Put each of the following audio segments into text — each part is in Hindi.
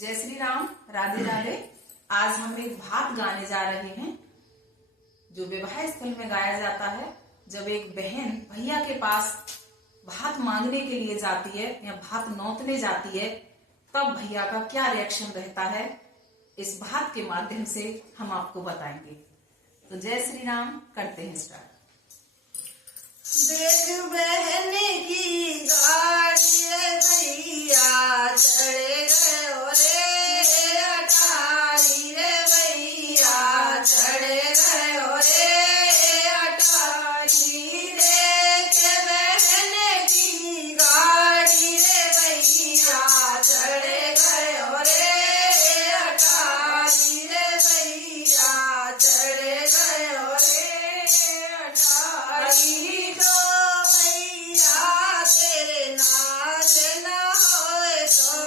जय श्री राम, राधे राधे। आज हम एक भात गाने जा रहे हैं जो विवाह स्थल में गाया जाता है। जब एक बहन भैया के पास भात मांगने के लिए जाती है या भात नौतने जाती है, तब भैया का क्या रिएक्शन रहता है, इस भात के माध्यम से हम आपको बताएंगे। तो जय श्री राम करते हैं स्टार्ट। देख बहन की गाड़ी भैया चढ़े गयो रे अटारी रे भैया चढ़े गयो रे अटारी। देख बहन की गाड़ी रे भैया चढ़े गयो रे अटारी रे भैया चढ़े गयो रे अटारी। तेरे नाज न होए तो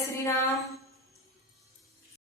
श्री राम।